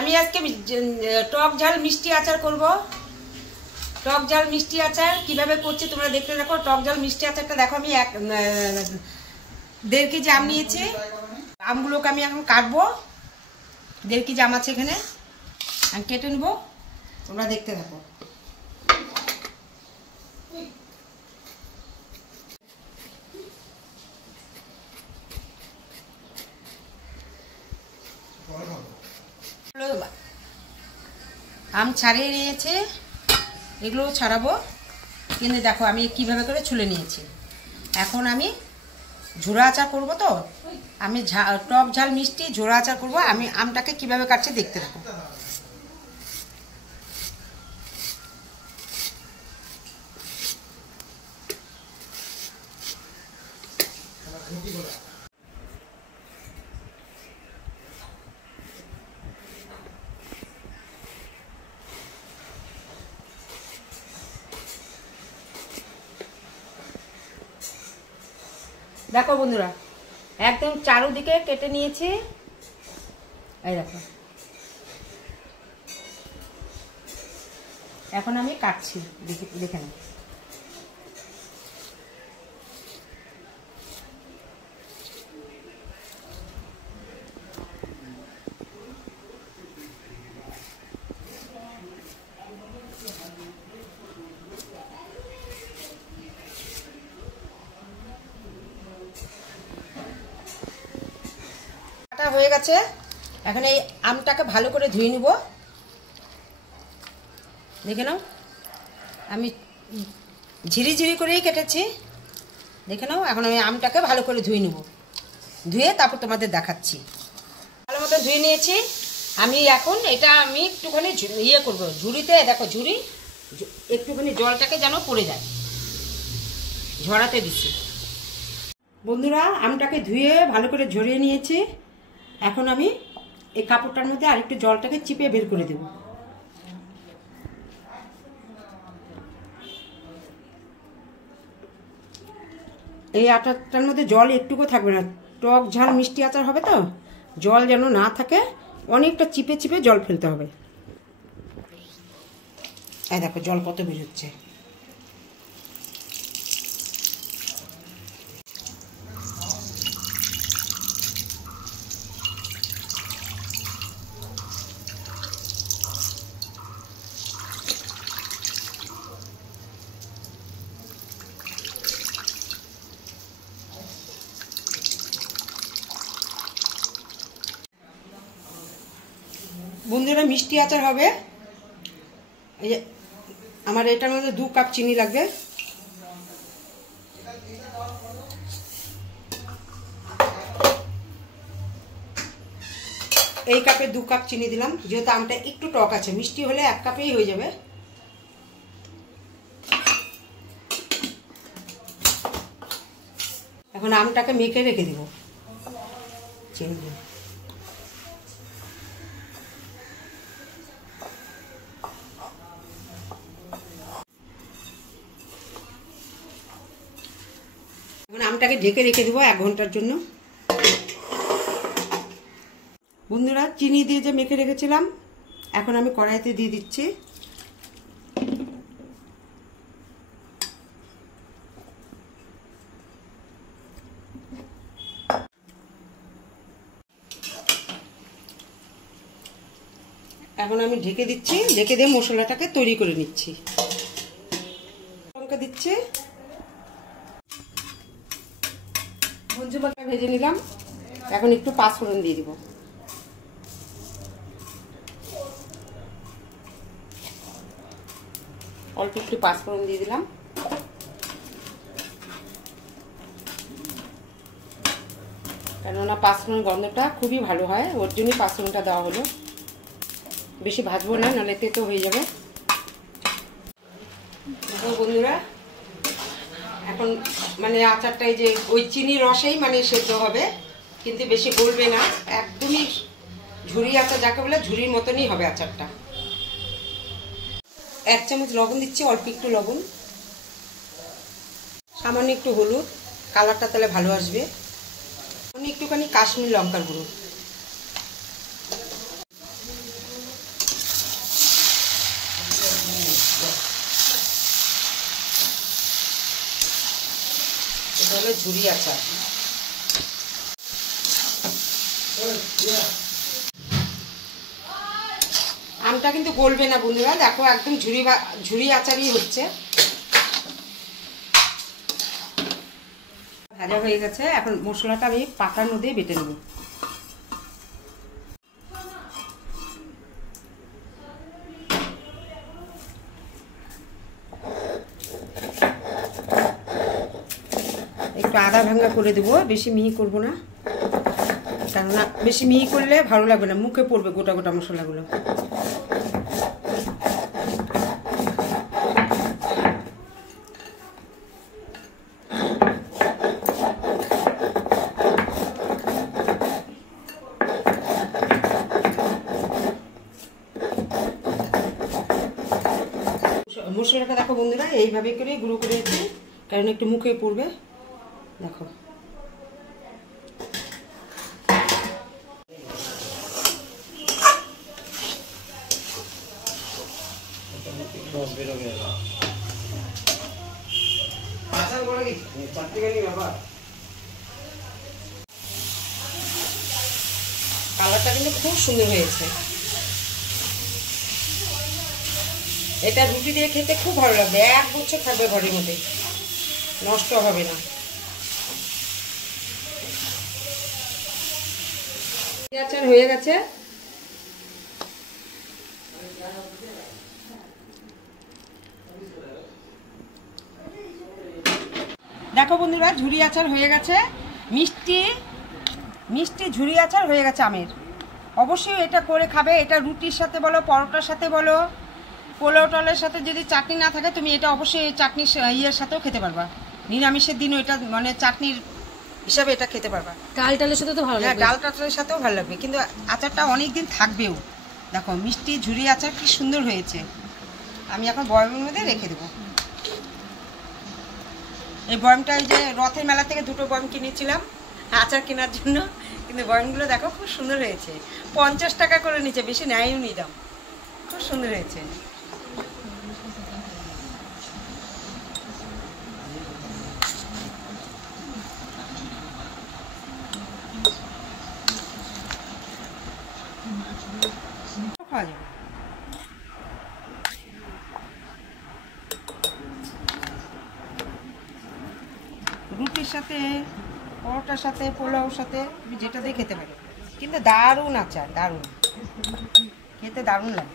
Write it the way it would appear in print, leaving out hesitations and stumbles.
আমি আজকে টক ঝাল মিষ্টি আচার করব। টক ঝাল মিষ্টি আচার কিভাবে করছি তোমরা দেখতে দেখো। টক ঝাল মিষ্টি আচারটা দেখো, আমি 1.5 কেজি আম নিয়েছি। আমগুলোকে আমি এখন কাটবো। 1.5 কেজি আম আছে এখানে, আমি কেটে নেবো, তোমরা দেখতে থাকো। আম ছাড়িয়ে নিয়েছে, এগুলো ছাড়াবো, কিন্তু দেখো আমি কিভাবে করে ছুলে নিয়েছি। এখন আমি ঝোড়া আচার করবো, তো আমি টক ঝাল মিষ্টি ঝোড়া আচার করবো। আমি আমটাকে কিভাবে কাটছে দেখতে থাকো। দেখো বন্ধুরা, একদম চারুদিকে কেটে নিয়েছি। এই দেখো, এখন আমি কাটছি, দেখে নাও। হয়ে গেছে। এখন এই আমটাকে ভালো করে ধুয়ে নিব, দেখে নাও। আমি ঝিরি ঝিরি করেই কেটেছি, দেখে নাও। এখন আমি আমটাকে ভালো করে ধুয়ে নিব, ধুয়ে তারপর তোমাদের দেখাচ্ছি। ভালো মতো ধুয়ে নিয়েছি আমি। এখন এটা আমি একটুখানি ইয়ে করবো, ঝুড়িতে দেখো, ঝুড়ি একটুখানি জলটাকে যেন পড়ে যায়, ঝরাতে দিচ্ছি। বন্ধুরা, আমটাকে ধুয়ে ভালো করে ঝরিয়ে নিয়েছি। এখন আমি এই কাপড়টার মধ্যে আরেকটু জলটাকে চিপে বের করে দেব। এই আচারটার মধ্যে জল একটুকু থাকবে না, টক ঝাল মিষ্টি আচার হবে তো, জল যেন না থাকে, অনেকটা চিপে চিপে জল ফেলতে হবে। এই দেখো জল কত বেরোচ্ছে। বন্ধুরা, মিষ্টি আচার হবে। এই যে আমার এটার মধ্যে 2 কাপ চিনি লাগবে। এই কাপে 2 কাপ চিনি দিলাম, যেহেতু আমটা একটু টক আছে। মিষ্টি হলে 1 কাপেই হয়ে যাবে। এখন আমটাকে মেখে রেখে দিব চিনি দিয়ে। এখন আমটাকে ঢেকে রেখে দেবো 1 ঘন্টার জন্য। বন্ধুরা, চিনি দিয়ে যে মেখে রেখেছিলাম, এখন আমি কড়াইতে দিয়ে দিচ্ছি। এখন আমি ঢেকে দিচ্ছি, ঢেকে দিয়ে মশলাটাকে তৈরি করে নিচ্ছি। লঙ্কা দিচ্ছি, ভুনজুমাটা ভেজে নিলাম। এখন একটু পাঁচফোড়ন দিয়ে দিব। অল্প একটু পাঁচফোড়ন দিয়ে দিলাম। কেননা পাঁচফোড়ন গন্ধটা খুবই ভালো হয়, ওর জন্যই পাঁচফোড়নটা দেওয়া হলো। বেশি ভাজবো না, নাহলে তেতো হয়ে যাবে। বন্ধুরা, এখন মানে আচারটা এই যে ওই চিনির রসেই মানে সেদ্ধ হবে, কিন্তু বেশি গলবে না। একদমই ঝুরি আচার যাকে বলে, ঝুরির মতনই হবে আচারটা। 1 চামচ লবণ দিচ্ছি, অল্প একটু লবণ, সামান্য একটু হলুদ, কালারটা তাহলে ভালো আসবে। একটুখানি কাশ্মীর লঙ্কার গুঁড়ো, আমের ঝুরি আচার। আমটা কিন্তু গলবে না বন্ধুরা, দেখো একদম ঝুরি আচারই হচ্ছে। ভাজা হয়ে গেছে, এখন মশলাটা আমি পাটার মধ্যে বেটে নেব। একটু আদা ভাঙা করে দেবো, বেশি মিহি করব না, কেননা বেশি মিহি করলে ভালো লাগবে না, মুখে পড়বে গোটা গোটা মশলাগুলো। মশলাটা দেখো বন্ধুরা, এইভাবে করে গুঁড়ো করেছি, কারণ একটু মুখে পড়বে। দেখো কালারটা কিন্তু খুব সুন্দর হয়েছে। এটা রুটি দিয়ে খেতে খুব ভালো লাগবে, 1 বছর থাকবে ঘরের মধ্যে, নষ্ট হবে না। আচার হয়ে গেছে। দেখো বন্ধুরা, ঝুরি আচার হয়ে গেছে, মিষ্টি মিষ্টি ঝুরি আচার হয়ে গেছে আমের। অবশ্যই এটা করে খাবে, এটা রুটির সাথে বলো, পরোটার সাথে বলো, পোলাও টলের সাথে যদি চাটনি না থাকে তুমি এটা অবশ্যই চাটনি ইয়ের সাথেও খেতে পারবা। নিরামিষের দিনও এটা মানে চাটনির হিসাবে এটা খেতে পারবা। ডাল টালের সাথে তো ভালো লাগবে, ডাল টালের সাথেও ভালো লাগবে, কিন্তু আচারটা অনেক দিন থাকবেও। দেখো মিষ্টি ঝুরি আচার কি সুন্দর হয়েছে। আমি এখন বয়ামের মধ্যে রেখে দেবো। এই বয়ামটা এই যে রথের মেলা থেকে 2টো বয়াম কিনেছিলাম আচার কেনার জন্য, কিন্তু বয়ামগুলো দেখো খুব সুন্দর হয়েছে। 50 টাকা করে নিচে, বেশি নেয়ও নি দাম, খুব সুন্দর হয়েছে। খাওয়া যাবে। রুটির সাথে, পরোটার সাথে, পোলাওর সাথে তুমি যেটা দিয়ে খেতে পারো, কিন্তু দারুণ আচার, দারুণ খেতে, দারুণ লাগে।